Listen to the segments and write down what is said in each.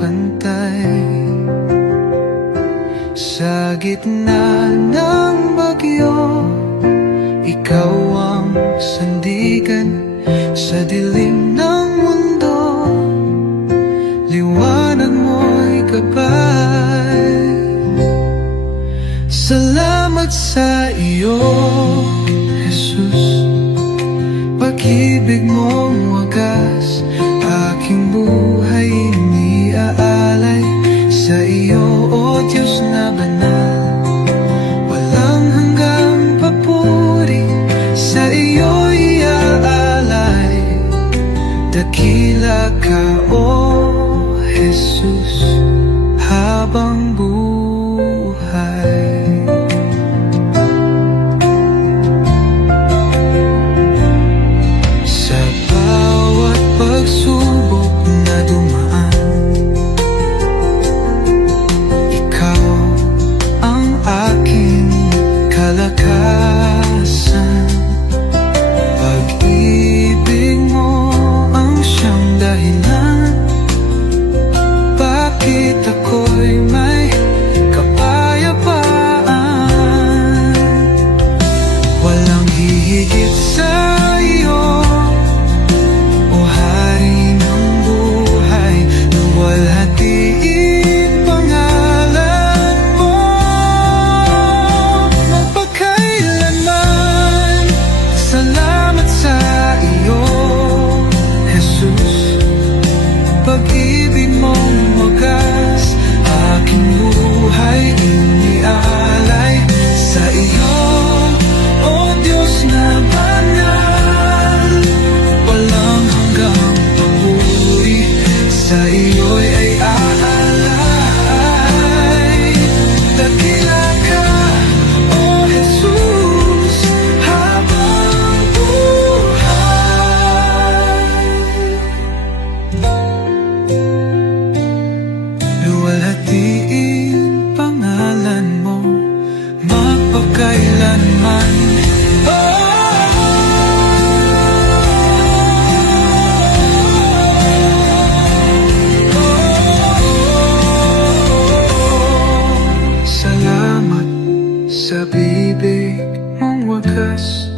pantay. Sa gitna ng bagyo, ikaw ang sandigan. Sa dilim ng mundo, liwanag mo'y gabay. Salamat sa iyo, Jesus. Pag-ibig mong wagas, aking buhay iniaalay. Sa iyo, O Diyos na banal, walang hanggang papuri. Sa iyo iaalay, dakila ka, O Jesus, habang buhay. Sa bawat pagsubok na dumaan, ikaw ang aking kalakasan. Pag-ibig mo ang siyang dahilan, bakit ako'y may kapayapaan. Walang hihigit sa iyo, O Hari ng buhay. Luwalhatiin pangalan mo magpakailanman. Salamat sa iyo, Jesus. Pag-ibig mong wagas, aking buhay iniaalay. Sa iyo, O Diyos na banal, walang hanggang papuri. Sa iyo'y ay aalay. Dakila ka, O Jesus, habang buhay. Luwalhatiin pangalan mo magpakailanman. Salamat sa bibig mong wagas,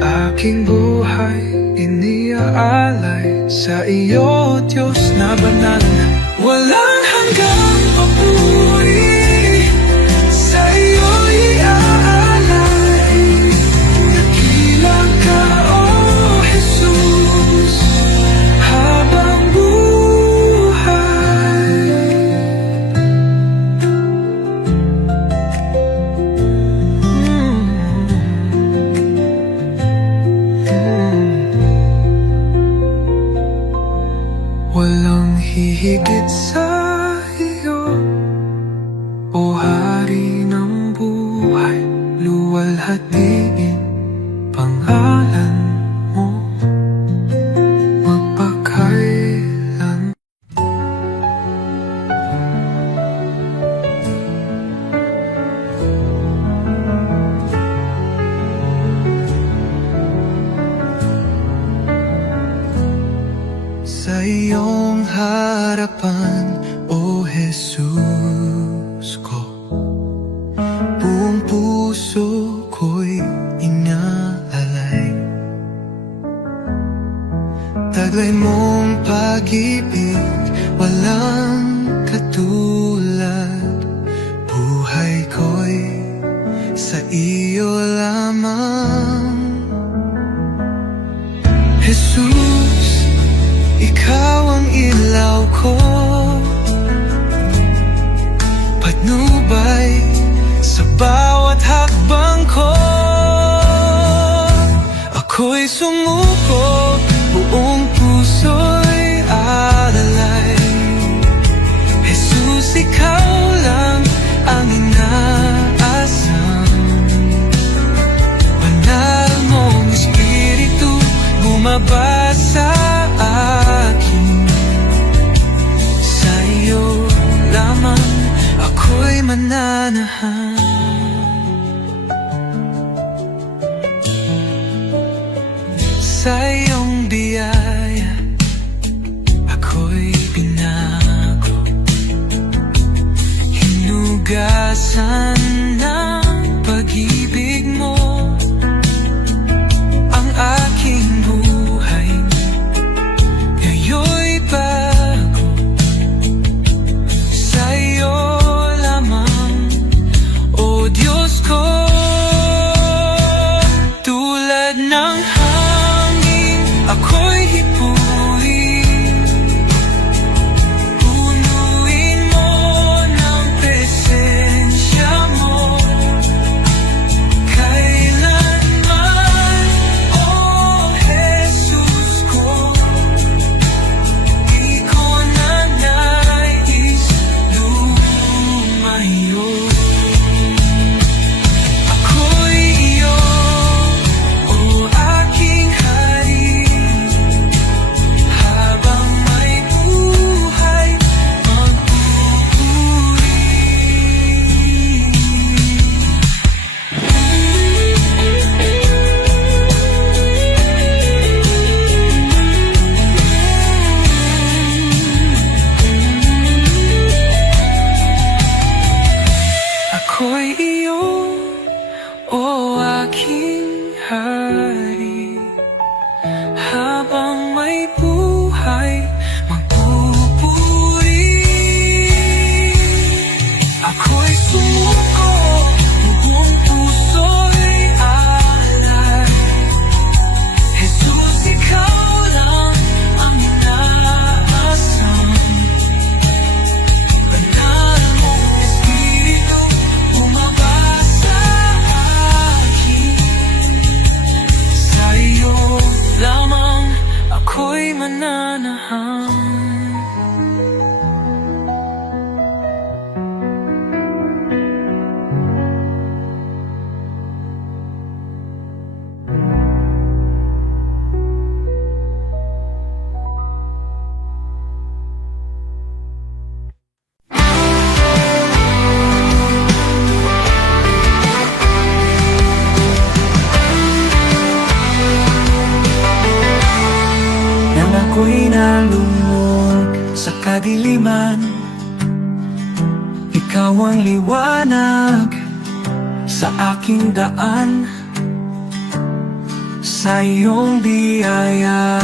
aking buhay iniaalay. Sa iyo, Diyos na banal, walang hanggang papuri. Sa iyo iaalay, dakila ka, O Jesus, habang buhay. Walang hihigit sa iyo, O Hari ng buhay. Luwalhatiin pangalan mo magpakailan. Sa iyong harapan, O Jesus ko, buong puso ko'y inaalay. Taglay mong pag-ibig, walang katulad. Buhay ko'y sa iyo lamang. Jesus, ikaw ang ilaw ko, patnubay sa bawat hakbang ko. Ako'y sumuko, buong puso'y alalay. Jesus, ikaw lang ang inaasam. Banal mong Espiritu bumaba sa akin. Sa iyo lamang ako'y mananahan. Sa iyong biyaya ako'y Kalakasan ng pag-ibig mo ang aking buhay. Ngayon'y bago, sa'yo lamang, o Diyos ko. Tulad ng hangin, ako'y hipuin. Punuin mo ng presensya mo kailanman, o Jesus ko. Di ko na nais lumayo. Ako'y iyo, o aking hari. Habang may buhay, magpupuri. Ako'y iyo, o aking hari. Habang may buhay, magpupuri. Ako'y sumuko, buong puso'y alay. Jesus, ikaw lang ang inaasam. Banal mong Espiritu, bumaba sa akin. Sa'yo lamang ako'y mananahang. Nang ako'y nalungkot sa kadiliman, ikaw ang liwanag sa aking daan. Sa iyong biyaya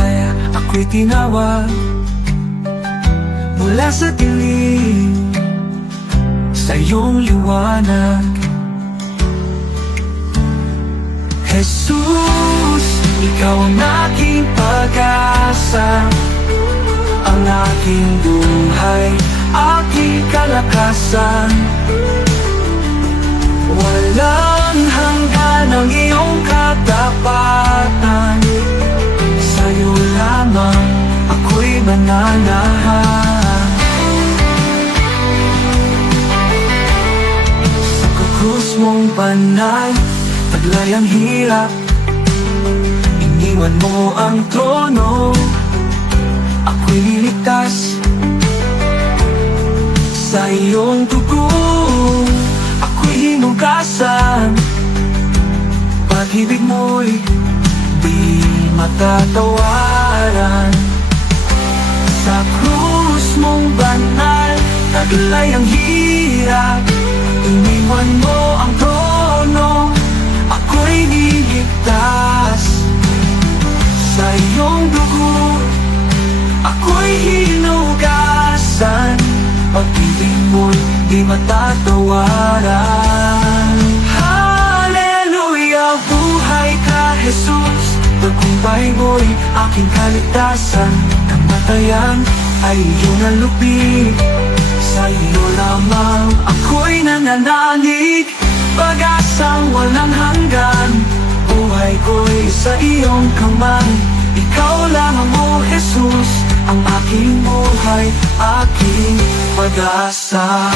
ako'y tinawag mula sa dilim, sa iyong liwanag. Jesus, ikaw ang aking pag-asa, ang aking buhay, aking kalakasan. Walang hanggan ang iyong katapatan. Sa'yo lamang ako'y mananahan. Sa krus mong banal, taglay ang hirap. Iniwan mo ang trono, ako'y liligtas. Sa iyong dugo, ako'y hinugasan. Pag-ibig mo'y di matatawaran. Sa krus mong banal, taglay ang hirap. Iniwan mo ang trono, ako'y niligtas. Sa iyong dugo, ako'y hinugasan. Pag-ibig mo'y di matatawaran. Hallelujah, buhay ka, Jesus. Tagumpay mo'y aking kaligtasan. Kamatayan ay iyong nalupig. Sa iyo lamang ako'y nananalig. Pag-asang walang hanggan, buhay ko'y sa iyong kamay. Ikaw lamang, o Jesus, ang aking buhay, aking pag-asa.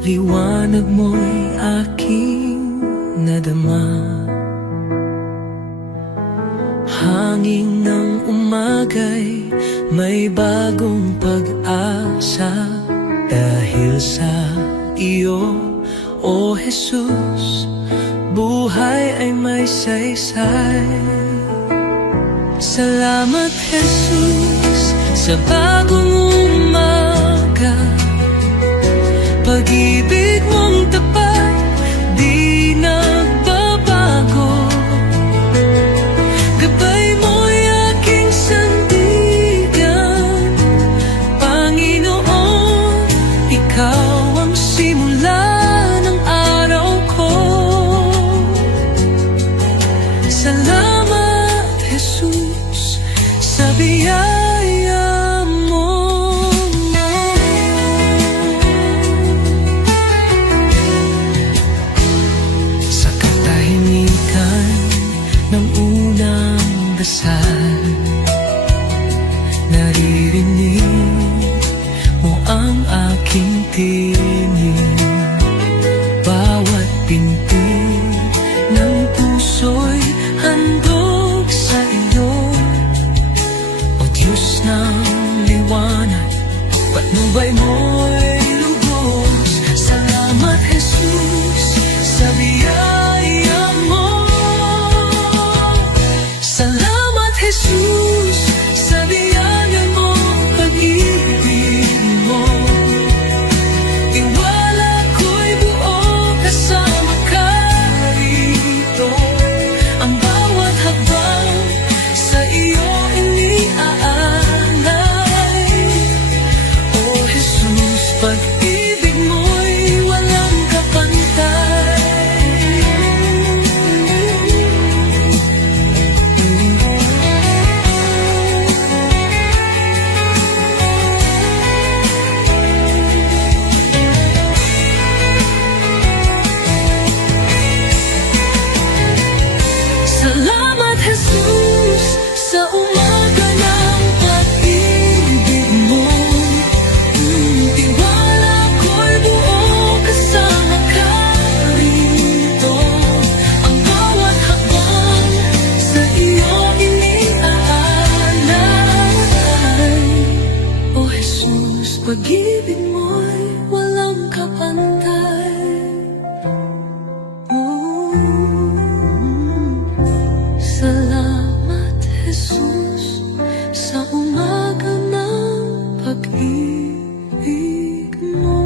liwanag mo'y aking nadama. Hangin ng umagay may bagong pag-asa. Dahil sa iyo, O Jesus, buhay ay may saysay. Salamat Jesus sa bagong umaga. Pag-ibig mong tapat di nagbabago. Gabay mo'y aking sandigan. Panginoon, ikaw ang simula ng araw ko. Salamat Jesus sa biyaya mo. Sa katahimikan ng unang dasal, naririnig mo ang aking tinig. Bawat pinti ng puso'y handog sa iyo. O Diyos ng liwanag, patnubay mo'y lubos. Salamat Jesus sa biyaya mo. Salamat Jesus sa biyaya mo, pag-ibig mo. Tiwala ko'y buo kasama ka rito. Ang bawat habang sa iyo iniaalay. O Jesus, pag-ibig mo'y walang kapantay. Salamat Jesus sa umaga ng pag-ibig mo. Tiwala ko'y buo kasama ka rito. Ang bawat hakbang sa iyo iniaalay. O Jesus, pag-ibig mo'y walang kapantay. Salamat Jesus sa umaga ng pag-ibig mo.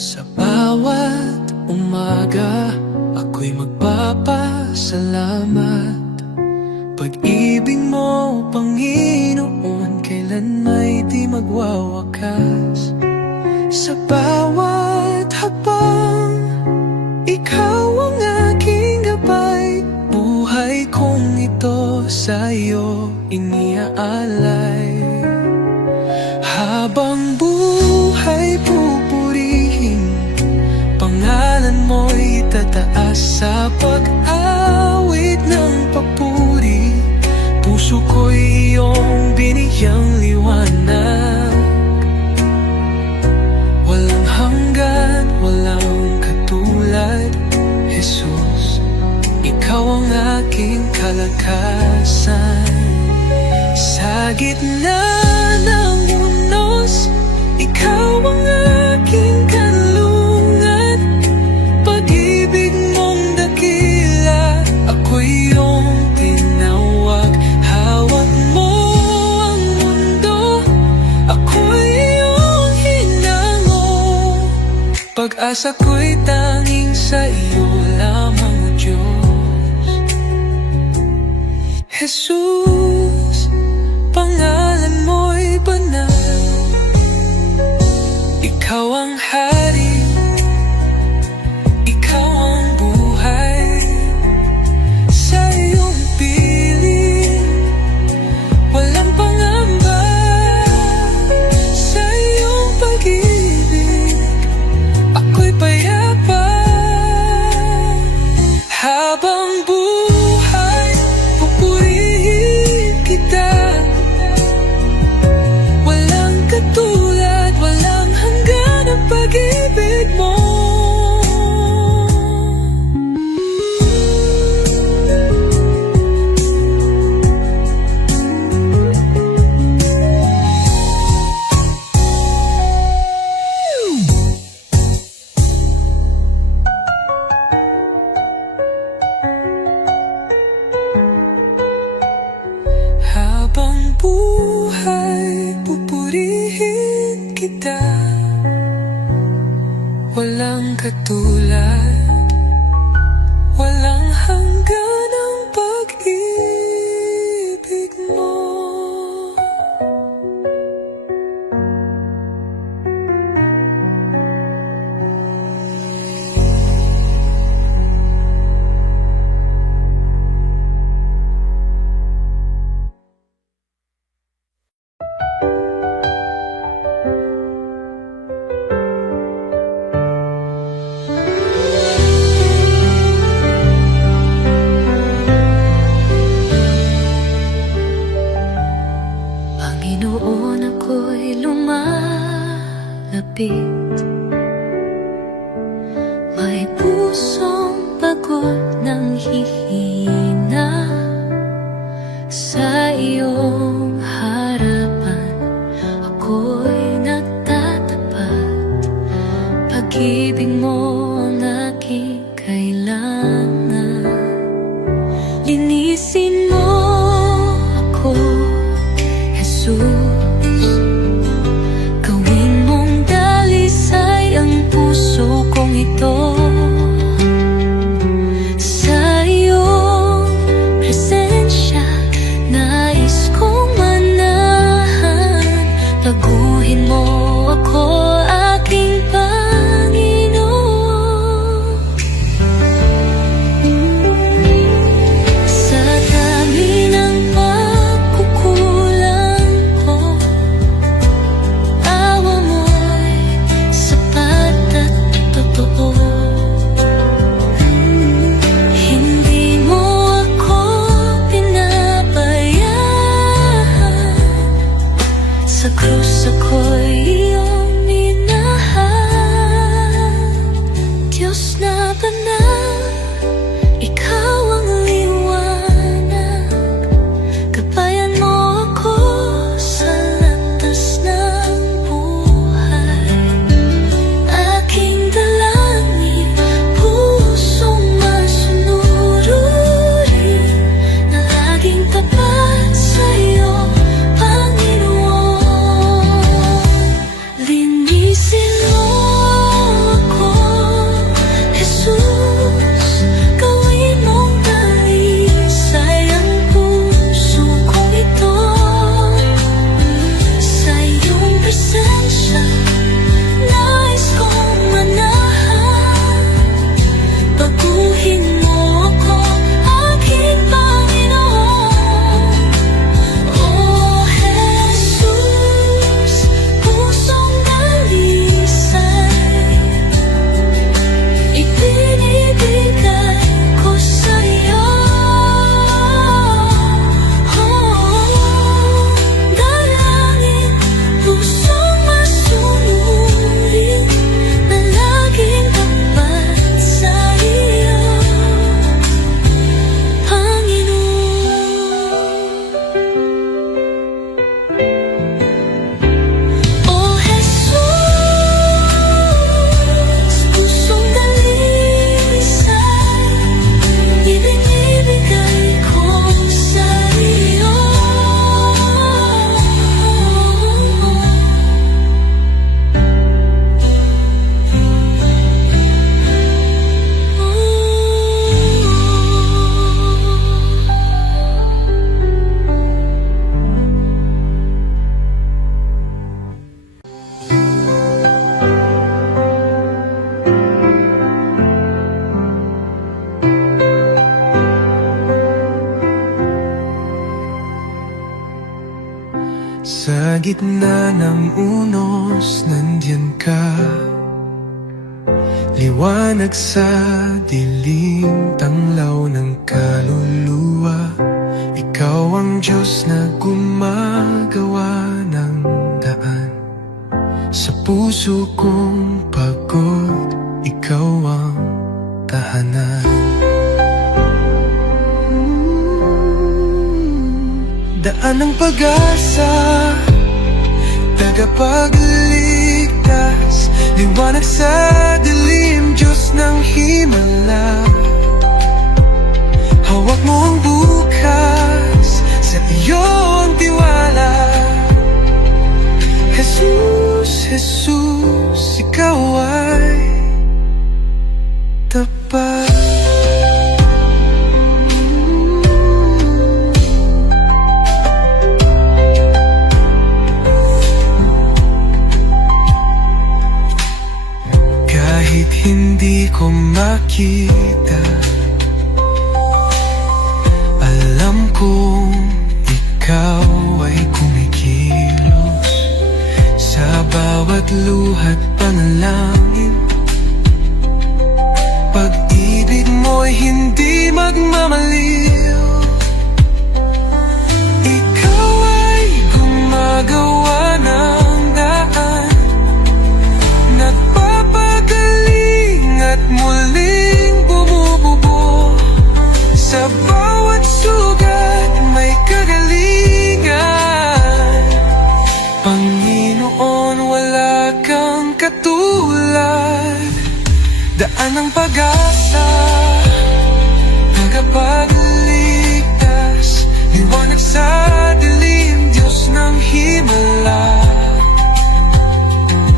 Sa bawat umaga, ako'y magpapasalamat. Pag-ibig mo, Panginoon, kailan may di magwawakas. Sa bawat habang, ikaw ang aking gabay. Buhay kong ito sa'yo iniaalay. Habang buhay pupurihin, pangalan mo'y tataas sa pag-awit ng papuri. Puso ko'y iyong biniyang liwanag. Walang hanggan, walang katulad. Jesus, ikaw ang aking kalakasan. Sa gitna ng unos, ikaw ang aking kanlungan. Pag-ibig mong dakila, ako'y iyong tinawag. Hawak mo ang mundo, ako'y iyong hinango. Pag-asa ko'y tanging sa iyo lamang, O Diyos. Jesus, pangalan mo'y banal. Ikaw ang hari, ikaw ang buhay. Sa iyong piling, kita, walang katulad, walang hanggan ang pag-ibig mo. Panginoon, ako'y lumalapit, may pusong pagod ng hihina. Sa iyong harapan ako'y nagtatapat, pag-ibig mo ang aking kailangan. Linisin mo ako, Jesus, gawin mong dalisay ang puso kong ito. Sa iyong presensya, nais kong manahan. Baguhin mo ako, aking Panginoon. Sa dami ng pagkukulang ko, awa mo'y sapat at totoo. Hindi mo ako pinabayaan, sa krus ako'y iyong minahal. Diyos na banal, ikaw ang liwanag, gabayan mo ako sa landas ng buhay. Aking dalangin, pusong masunurin, na laging tapat sa'yo, Panginoon. Linisin mo ako, Jesus, gawin mong dalisay ang puso kong ito. Sa iyong presensya, nais kong manahan. Baguhin mo ako, aking Panginoon. Oh Jesus, pusong dalisay, ibinibigay ko sa'yo. Dalangin, pusong masunurin, na laging tapat sa'yo, Panginoon. Oh Jesus, pusong dalisay, ibinibigay ko sa'yo. Sa gitna ng unos, nandiyan ka, liwanag sa dilim, tanglaw ng kaluluwa. Ikaw ang Diyos na gumagawa ng daan. Sa puso kong pagod, ikaw ang tahanan. Daan ng pag-asa, tagapagligtas, liwanag sa dilim, Diyos ng himala. Hawak mo ang bukas, sa iyo ang tiwala. Jesus, Jesus, ikaw ay tapat. Kahit hindi ko makita, alam kong ikaw ay kumikilos sa bawat luha't panalangin. Pag-ibig mo'y hindi magmamaliw. Ikaw ay gumagawa ng daan, nagpapagaling at muling bumububo. Sa bawat sugat may kagalingan. Panginoon, wala kang katulad. Daan ng pag-asa, tagapagligtas, liwanag sa dilim, Diyos ng himala.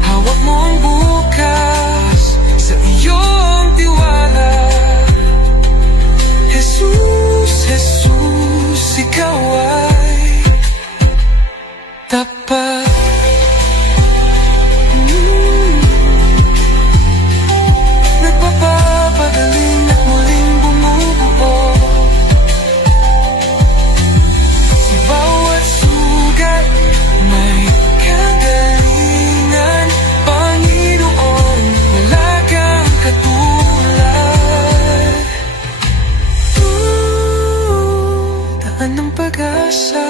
Hawak mo ang bukas, sa iyong tiwala. Jesus, Jesus, ikaw ay tapat. Nagpapapagaling at muling bumubuo. Sa bawat sugat may kagalingan. Panginoon, wala kang katulad. Daan ng pag-asa,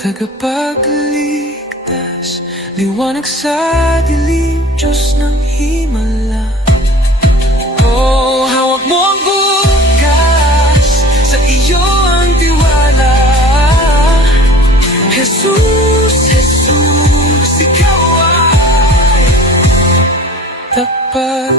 tagapagligtas, liwanag sa dilim, Diyos ng himala. Oh, hawak mo ang bukas, sa iyo ang tiwala. Jesus, Jesus, ikaw ay tapat.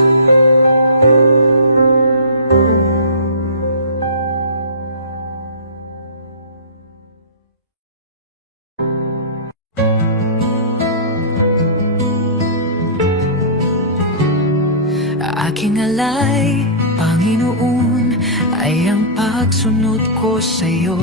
Aking alay, Panginoon, ay ang pagsunod ko sa'yo.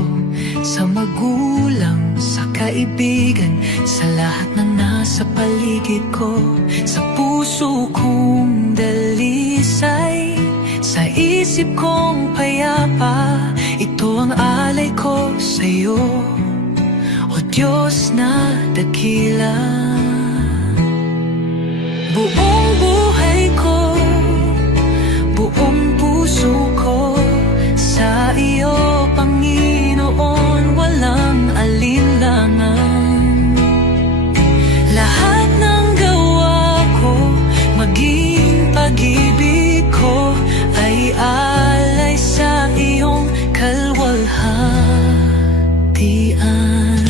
Sa magulang, sa kaibigan, sa lahat ng nasa paligid ko. Sa puso kong dalisay, sa isip kong payapa, ito ang alay ko sa'yo, o Diyos na dakila. Buong buhay ko, buong puso ko, sa iyo, Panginoon, walang alinlangan. Lahat ng gawa ko, maging pag-ibig ko, ay alay sa iyong kalwalhatian.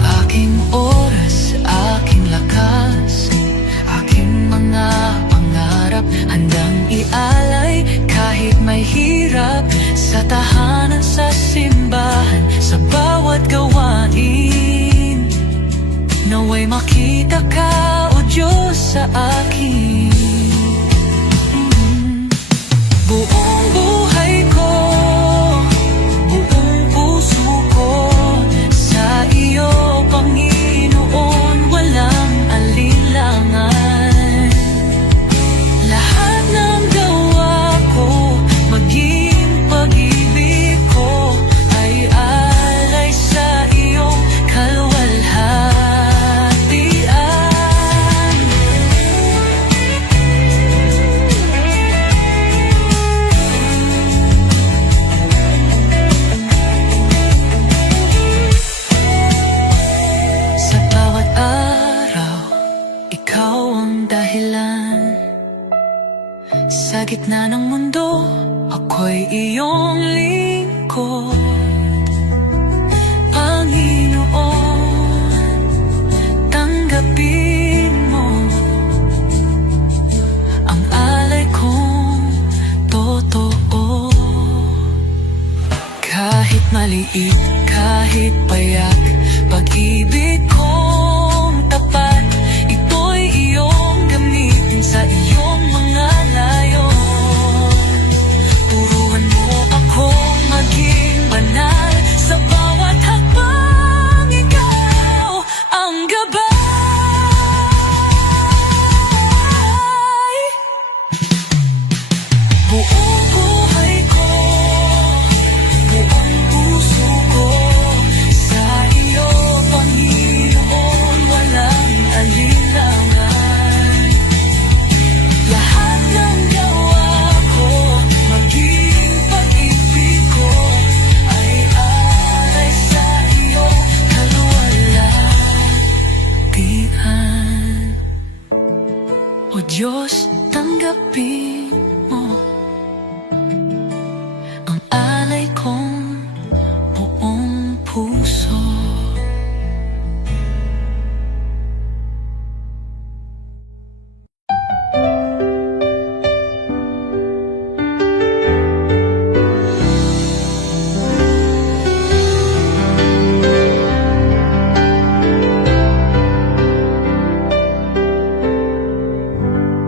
Aking oras, aking lakas, aking mga pangarap, handang ialay kahit may hirap. Sa tahanan, sa simbahan, sa bawat gawain, naway makita ka, o Diyos, sa akin. Buong buhay ko, buong puso ko, sa iyo, Panginoon, walang alinlangan. Lahat ng gawa ko, maging pag-ibig ko, ay alay sa iyong kalwalhatian. Sa bawat araw, ikaw ang dahilan. Sa gitna ng mundo, ako'y iyong lingkod. Panginoon, tanggapin mo ang alay kong totoo. Kahit mali maliit kahit payak. Pag-ibig kong tapat, ito'y iyong gamitin sa iyong mga layon. Turuan mo akong maging banal sa bawat hakbang, ikaw ang gabay. Buong buhay ko, buong puso ko, sa iyo, Panginoon, walang alinlangan. Lahat ng gawa ko, maging pag-ibig ko, ay alay sa iyo, kaluwalhatian. O Diyos, tanggapin mo ang alay kong buong puso.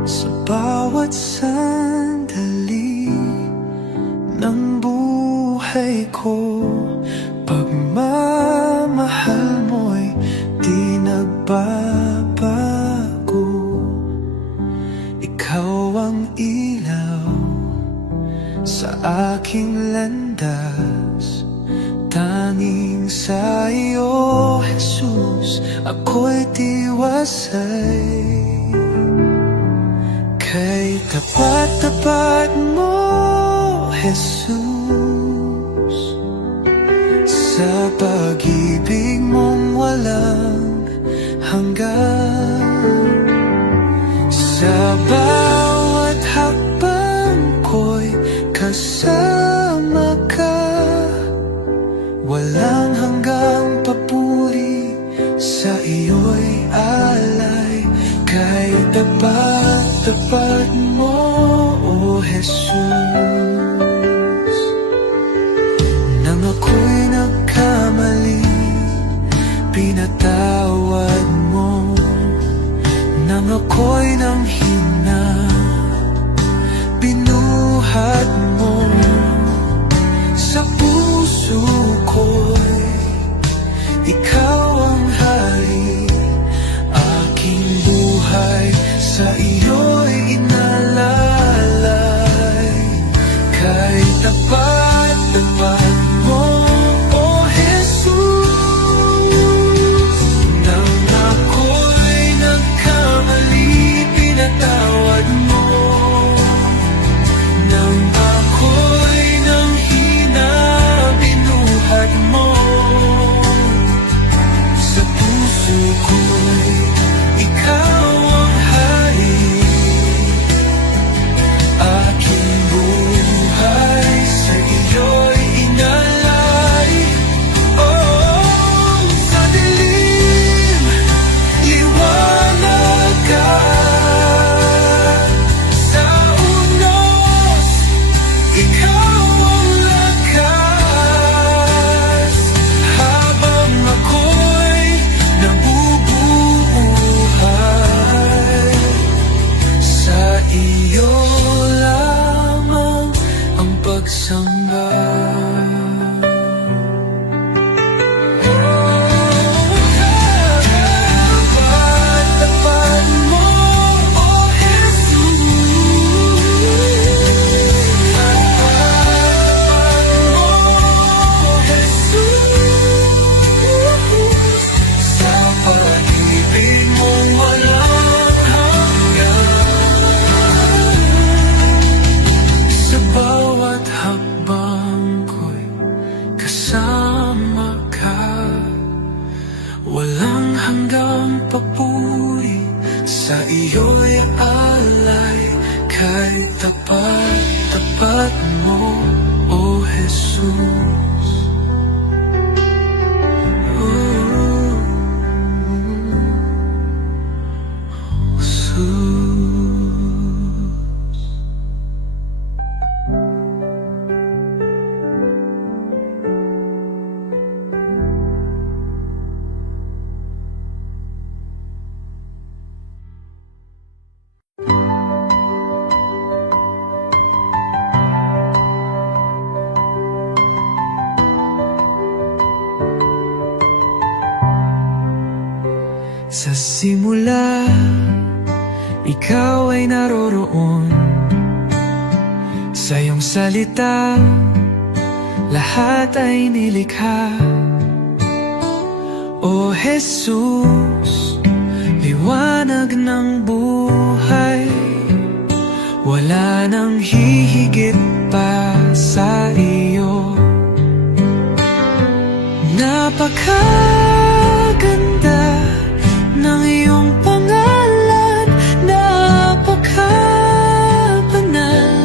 Sa bawat sandali ng buhay ko, pagmamahal mo'y di nagbabago. Ikaw ang ilaw sa aking landas, tanging sa iyo, Jesus, ako'y tiwasay. Kay tapat-tapat mo, Jesus, sa pag-ibig mong walang hanggan. Sa bawat hakbang ko'y kasama ka, walang hanggang papuri, sa iyo'y alay. Kay tapat-tapat mo, O Jesus. Nang ako'y nagkamali, pinatawad mo. Nang ako'y nanghina, binuhat mo. Sa puso ko'y ikaw ang hari, aking buhay sa iyo'y inalalay. Kay tapat-tapat mo, O Jesus. Nang ako'y nagkamali, pinatawad mo. Nang ako'y nanghina, binuhat mo. Sa puso ko'y ikaw ang hari, aking buhay sa iyo'y inalay. Oh, sa dilim, liwanag ka. Sa unos, ikaw ang lakas. Habang ako'y nabubuhay, sa iyo lamang ang pagsamba. Tapat-tapat mo, O Jesus. Tapat-tapat mo, O Jesus. Sa pag-ibig mong walang hanggan. Sa bawat hakbang ko'y kasama ka, walang hanggang papuri, sa iyo'y alay. Kay tapat-tapat mo, O Jesus. Jesus. simula, ikaw ay naroroon. Sa iyong salita, lahat ay nilikha. O Jesus, liwanag ng buhay, wala nang hihigit pa sa iyo. Napakaganda ng iyong pangalan, napakabanal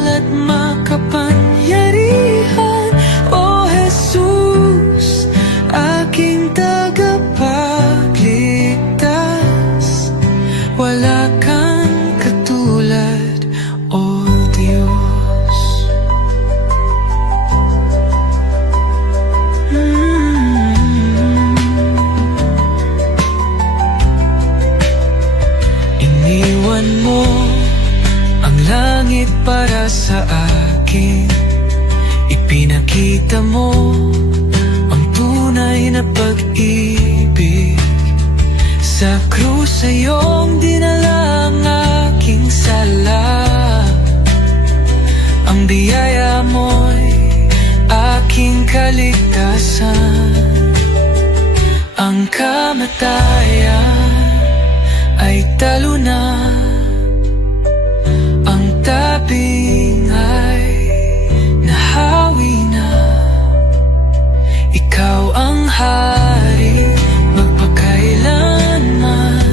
at makapangyarihan. O Jesus, aking tagapagligtas, wala kang katulad, O Diyos. Iniwan mo ang langit para sa akin, ipinakita mo ang tunay na pag-ibig. Sa krus ay iyong dinala ang aking sala. Ang biyaya mo'y aking kaligtasan. Ang kamatayan ay talo na, ang tabing ay nahawi na. Ikaw ang hari magpakailanman,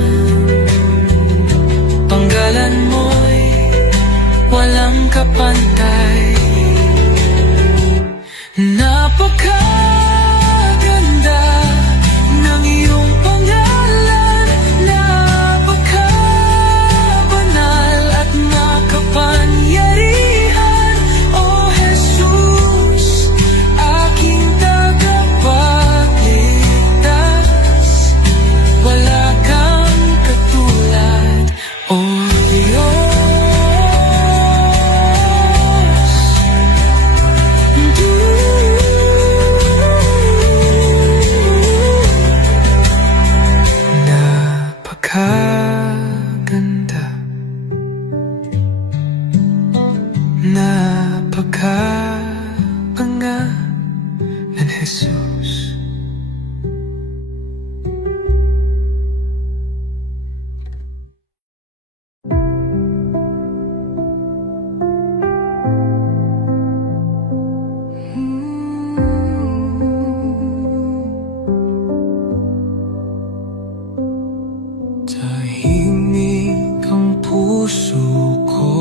panggalan mo'y walang kapantay. Napakaganda ng iyong pangalan, napakabanal at makapangyarihan. O Jesus, aking tagapagligtas, wala kang katulad, O Diyos. Napakaganda, napakapangalan, Jesus. Tahimik ang puso ko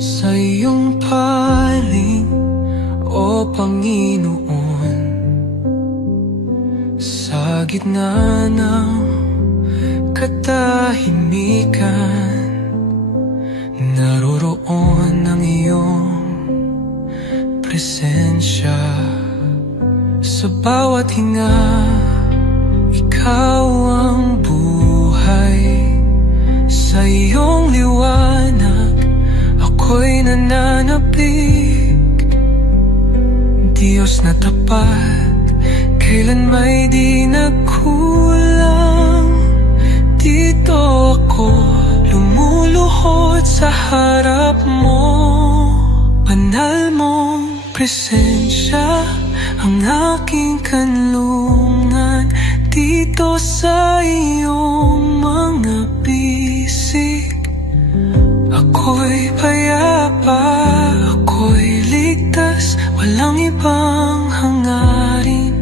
sa iyong paling, O Panginoon. Sa gitna ng katahimikan, naroroon ang iyong presensya. Sa bawat hinga, ikaw ang buhay. Sa iyong liwanag, ako'y nananapig. Diyos na tapat, kailan may di nagkulang. Dito ako lumuluhod sa harap mo. Banal mong presensya ang aking kanlungan. Dito sa iyong mga bisig, ako'y payapa, ako'y ligtas. Walang ibang hangarin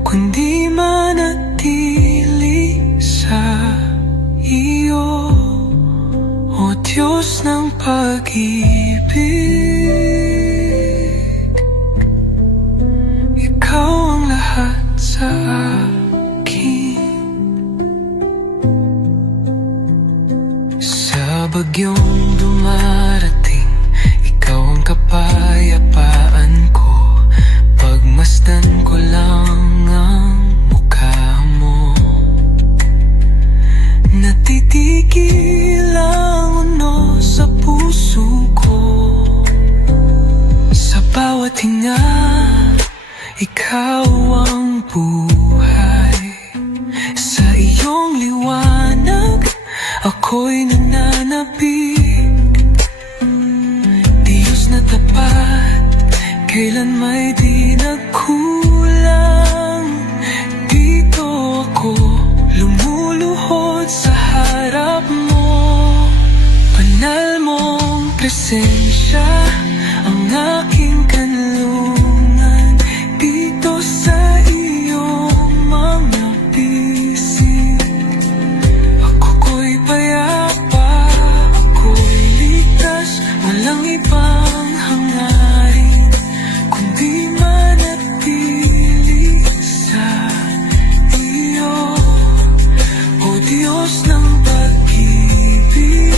kundi manatili sa iyo, O Diyos ng pag-ibig. Ikaw ang lahat sa akin. Sa bagyong dumarating, ikaw ang kapayapaan ko. Pagmasdan ko lang ang mukha mo, natitigil ang uno sa puso ko. Sa bawat hinga, ikaw ang buhay. Sa iyong ako'y nananapig. Diyos na tapat, kailan may di nagkulang. Dito ako lumuluhod sa harap mo. Banal mong presensya ang aking kanlungan. Dito sa iyong mga bisig, ako'y payapa, ako'y ligtas. Walang ibang hangarin kundi manatili sa iyo, O Diyos ng pag-ibig.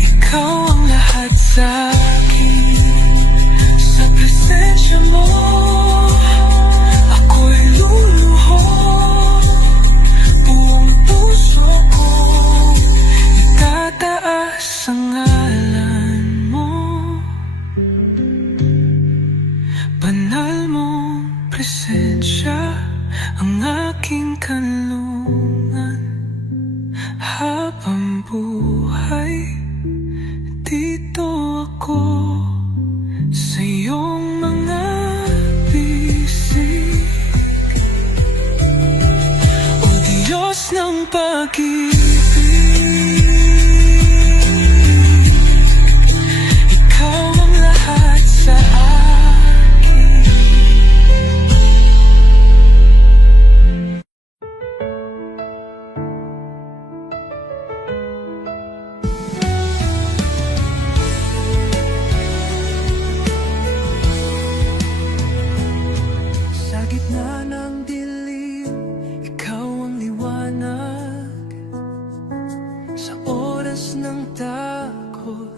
Ikaw ang lahat sa akin. Sa presensya mo ako'y luluhod. Buong puso kong itataas ang ngalan mo. Banal mong presensya ang aking kanlungan. Habang buhay, dito ako sa iyong mga bisig. O Diyos ng pag-ibig, ikaw ang lahat sa akin. Sa gitna ng dilim, ikaw ang liwanag. Sa oras ng takot,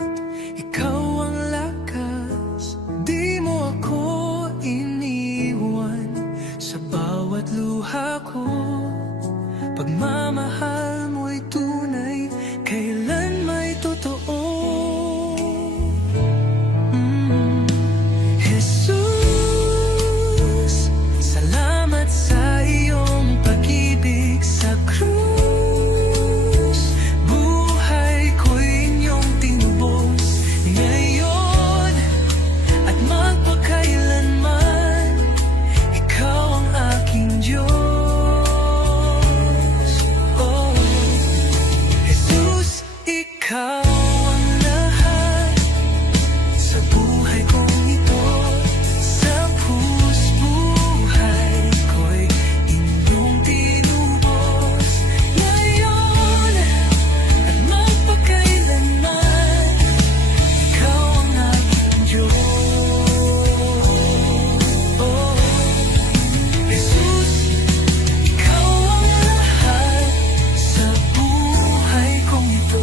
ikaw ang lakas. Di mo ako iniwan sa bawat luha ko. Pagmamahal mo'y tunay, kailan may totoo. Jesus, salamat sa iyong pag-ibig sa krus. Buhay ko'y inyong tinubos ngayon at magpakailanman. Ikaw ang aking Diyos. Oh, Jesus, ikaw ang lahat sa buhay kong ito. Sa buhay ko'y inyong tinubos ngayon at magpakailanman. Ikaw ang aking Diyos. Oh, Jesus, ikaw ang lahat sa buhay kong ito.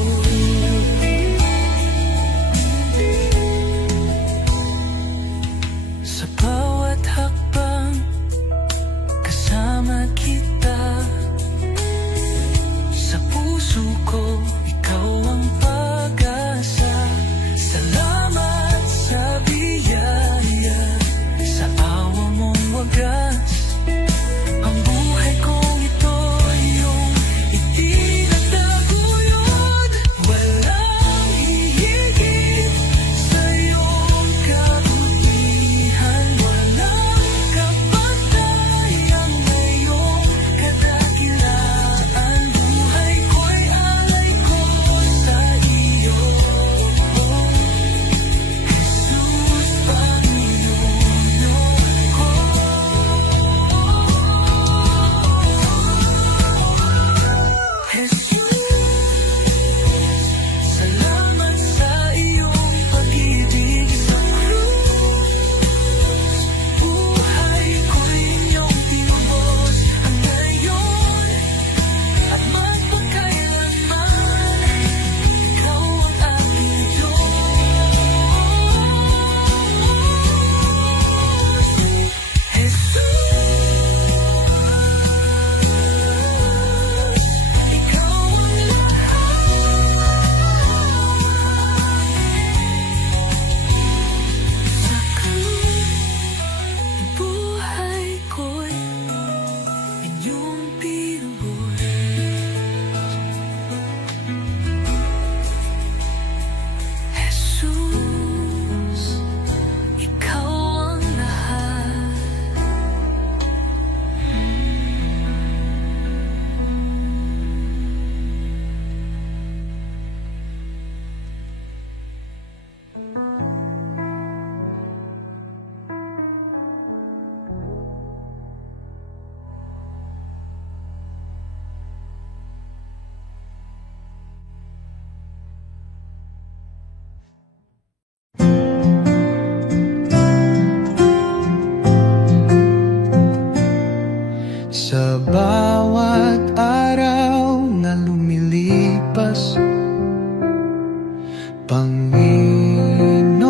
Panginoon,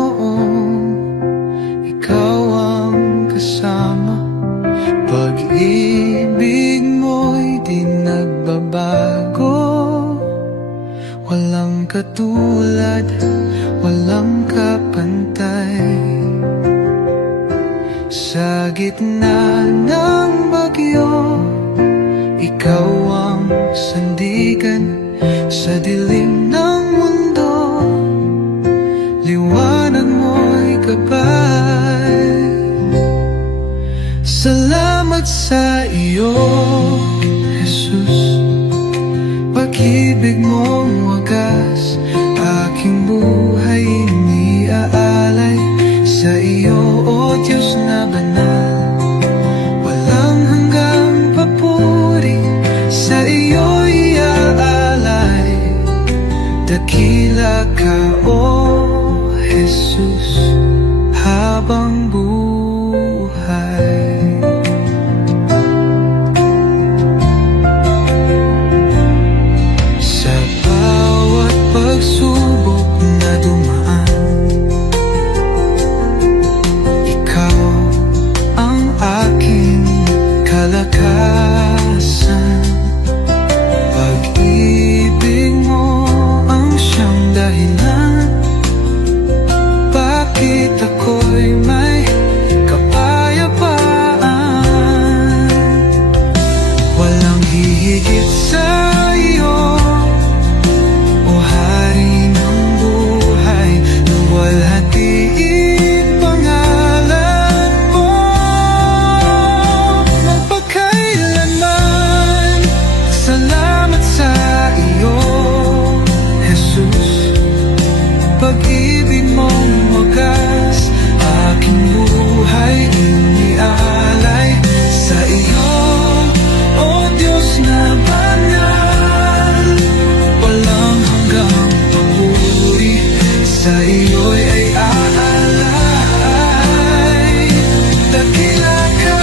ikaw ang kasama. Pag-ibig mo'y di nagbabago. Walang katulad, walang kapantay. Sa gitna ng bagyo, ikaw ang sandigan. Sa dilim ng mundo, liwanag mo'y gabay. Salamat sa iyo, Jesus. Pag-ibig mong wagas, aking buhay iniaalay. Sa iyo, O Diyos na banal, walang hanggang papuri. Sa iyo iaalay, dakila ka, O Jesus, habang buhay. Sa bawat pagsubok na dumaan, ikaw ang aking kalakasan. Pag-ibig mo ang siyang dahilan, bakit ako'y may kapayapaan. Walang hihigit sa iyo, O Hari ng buhay. Luwalhatiin pangalan mo magpakailanman. Salamat sa iyo, Jesus. Pag-ibig mong wagas, aking buhay iniaalay. Sa iyo, O Diyos na banal, walang hanggang papuri. Sa iyo'y ay aalay. Dakila ka,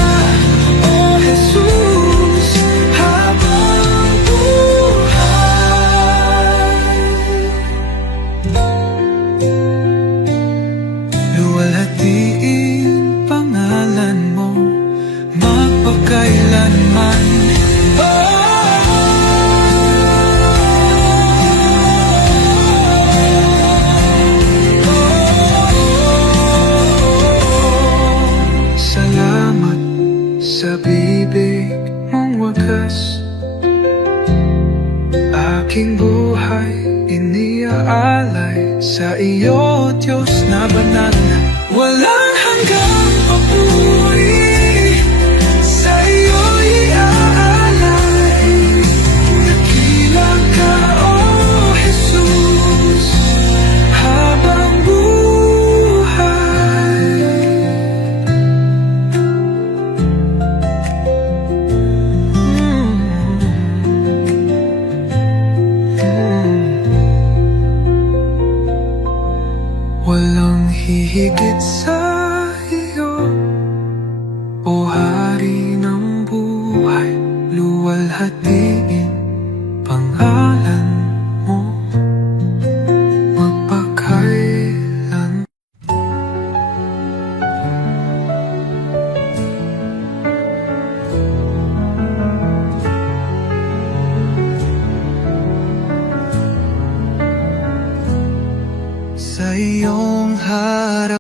O Jesus, habang buhay. Luwalhatiin pangalan mo magpakailanman. Salamat sa bibig mong wagas, aking buhay iniaalay. Sa iyo, Diyos na banal, walang hanggang papuri. Sa iyo iaalay, dakila ka, O Jesus, habang buhay. Walang hihigit sa iyo, O Hari ng buhay. Luwalhatiin pangalan mo magpakailan. Sa iyong harap